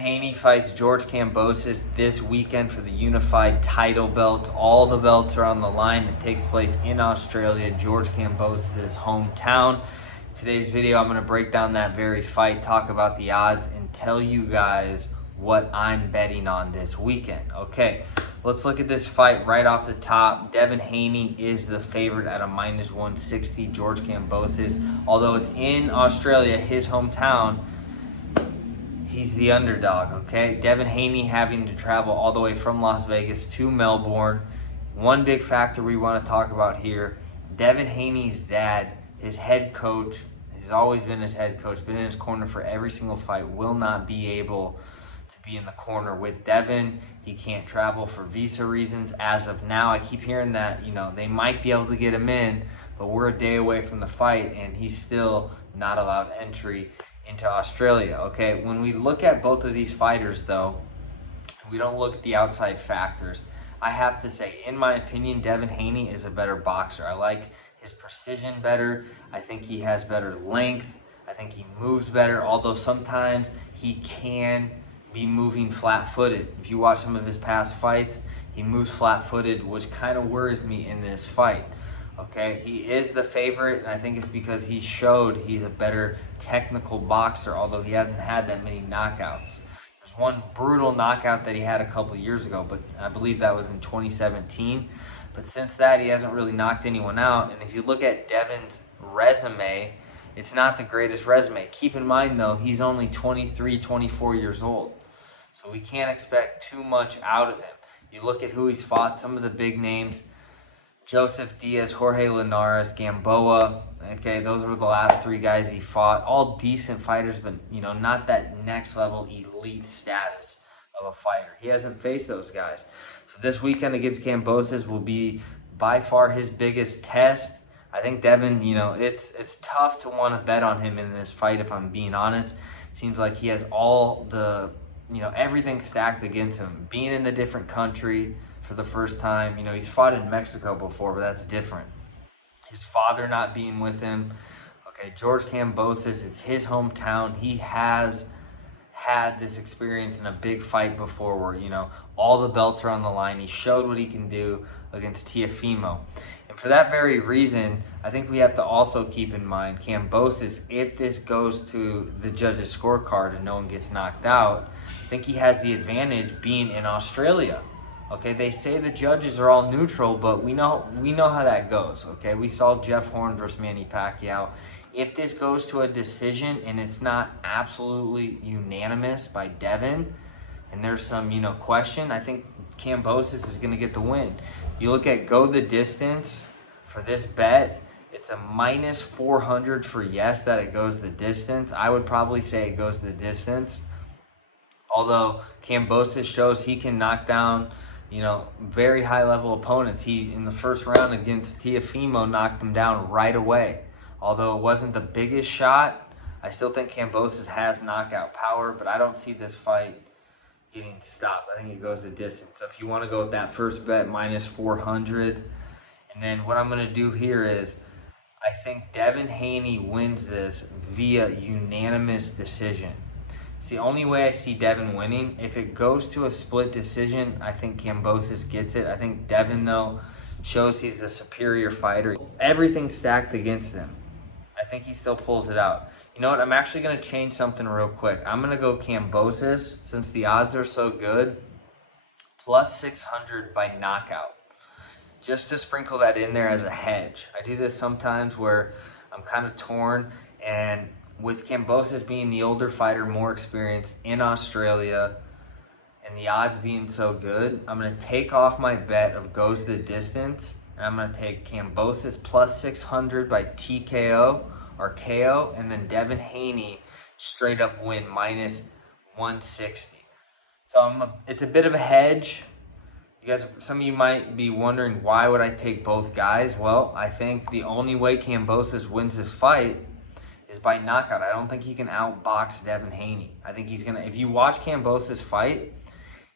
Haney fights George Kambosos this weekend for the unified title belt. All the belts are on the line. It takes place in Australia, George Kambosos' hometown. Today's video, I'm going to break down that very fight, talk about the odds, and tell you guys what I'm betting on this weekend. Okay, let's look at this fight right off the top. Devin Haney is the favorite at a -160. George Kambosos, although it's in Australia, his hometown, he's the underdog, okay? Devin Haney having to travel all the way from Las Vegas to Melbourne. One big factor we want to talk about here, Devin Haney's dad, his head coach, has always been his head coach, been in his corner for every single fight, will not be able to be in the corner with Devin. He can't travel for visa reasons as of now. I keep hearing that, they might be able to get him in, but we're a day away from the fight and he's still not allowed entry into Australia. Okay, when we look at both of these fighters though, we don't look at the outside factors. I have to say, in my opinion, Devin Haney is a better boxer. I like his precision better. I think he has better length. I think he moves better, although sometimes he can be moving flat-footed. If you watch some of his past fights, he moves flat-footed, which kind of worries me in this fight. Okay, he is the favorite, and I think it's because he showed he's a better technical boxer, although he hasn't had that many knockouts. There's one brutal knockout that he had a couple years ago, but I believe that was in 2017. But since that, he hasn't really knocked anyone out. And if you look at Devin's resume, it's not the greatest resume. Keep in mind, though, he's only 23, 24 years old. So we can't expect too much out of him. You look at who he's fought, some of the big names, Joseph Diaz, Jorge Linares, Gamboa. Okay, those were the last three guys he fought. All decent fighters, but not that next level elite status of a fighter. He hasn't faced those guys. So this weekend against Kambosos will be by far his biggest test. I think Devin, it's tough to want to bet on him in this fight, if I'm being honest. Seems like he has all the, everything stacked against him. Being in a different country for the first time. He's fought in Mexico before, but that's different. His father not being with him. Okay, George Kambosos, it's his hometown. He has had this experience in a big fight before where, all the belts are on the line. He showed what he can do against Teofimo. And for that very reason, I think we have to also keep in mind Kambosos, if this goes to the judges' scorecard and no one gets knocked out, I think he has the advantage being in Australia. Okay, they say the judges are all neutral, but we know how that goes. Okay, we saw Jeff Horn versus Manny Pacquiao. If this goes to a decision and it's not absolutely unanimous by Devin, and there's some question, I think Kambosos is going to get the win. You look at go the distance for this bet, it's a -400 for yes that it goes the distance. I would probably say it goes the distance. Although Kambosos shows he can knock down very high-level opponents. He, in the first round against Teofimo, knocked him down right away. Although it wasn't the biggest shot, I still think Kambosos has knockout power, but I don't see this fight getting stopped. I think it goes the distance. So if you want to go with that first bet, -400. And then what I'm going to do here is, I think Devin Haney wins this via unanimous decision. It's the only way I see Devin winning. If it goes to a split decision, I think Kambosos gets it. I think Devin, though, shows he's a superior fighter. Everything stacked against him. I think he still pulls it out. You know what? I'm actually going to change something real quick. I'm going to go Kambosos, since the odds are so good, +600 by knockout. Just to sprinkle that in there as a hedge. I do this sometimes where I'm kind of torn, and with Kambosos being the older fighter, more experienced in Australia, and the odds being so good, I'm going to take off my bet of goes the distance, and I'm going to take Kambosos +600 by TKO or KO, and then Devin Haney straight up win -160. So it's a bit of a hedge. Some of you might be wondering, why would I take both guys? Well, I think the only way Kambosos wins this fight is by knockout. I don't think he can outbox Devin Haney. I think he's gonna, if you watch Kambosos fight,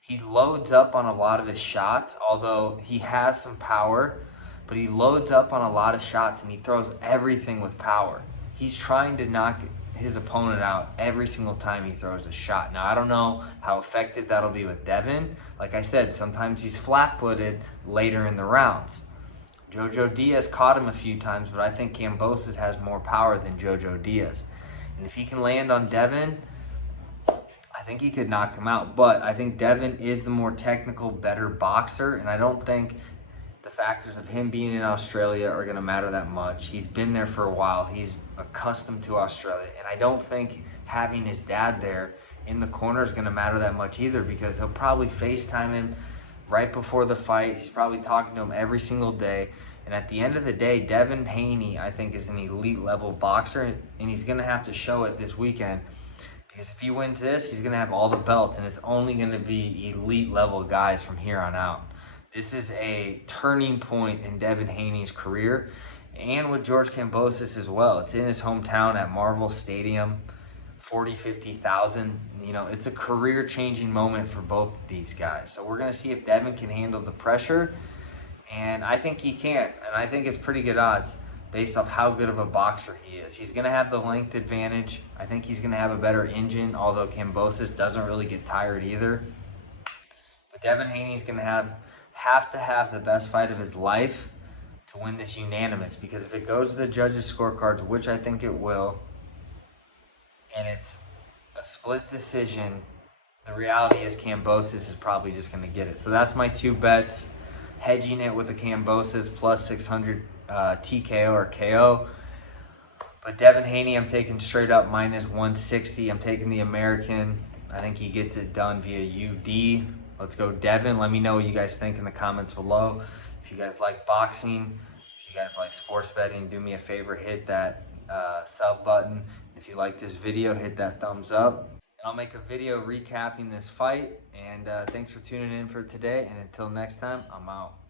he loads up on a lot of his shots, although he has some power, but he loads up on a lot of shots and he throws everything with power. He's trying to knock his opponent out every single time he throws a shot. Now, I don't know how effective that'll be with Devin. Like I said, sometimes he's flat-footed later in the rounds. Jojo Diaz caught him a few times, but I think Kambosos has more power than Jojo Diaz. And if he can land on Devin, I think he could knock him out. But I think Devin is the more technical, better boxer, and I don't think the factors of him being in Australia are going to matter that much. He's been there for a while. He's accustomed to Australia, and I don't think having his dad there in the corner is going to matter that much either, because he'll probably FaceTime him right before the fight. He's probably talking to him every single day. And at the end of the day, Devin Haney, I think, is an elite level boxer, and he's going to have to show it this weekend, because if he wins this, he's going to have all the belts, and it's only going to be elite level guys from here on out. This is a turning point in Devin Haney's career, and with George Kambosos as well. It's in his hometown at Marvel Stadium, 40, 50,000. You know, it's a career-changing moment for both of these guys. So we're going to see if Devin can handle the pressure, and I think he can. And I think it's pretty good odds based off how good of a boxer he is. He's going to have the length advantage. I think he's going to have a better engine, although Kambosos doesn't really get tired either. But Devin Haney's going to have to have the best fight of his life to win this unanimous, because if it goes to the judges' scorecards, which I think it will, and it's a split decision, the reality is Kambosos is probably just going to get it. So that's my two bets, hedging it with a Kambosos plus 600 TKO or KO. But Devin Haney, I'm taking straight up minus 160. I'm taking the American. I think he gets it done via UD. Let's go Devin. Let me know what you guys think in the comments below. If you guys like boxing, if you guys like sports betting, do me a favor, hit that sub button. If you like this video, hit that thumbs up. And I'll make a video recapping this fight. And thanks for tuning in for today. And until next time, I'm out.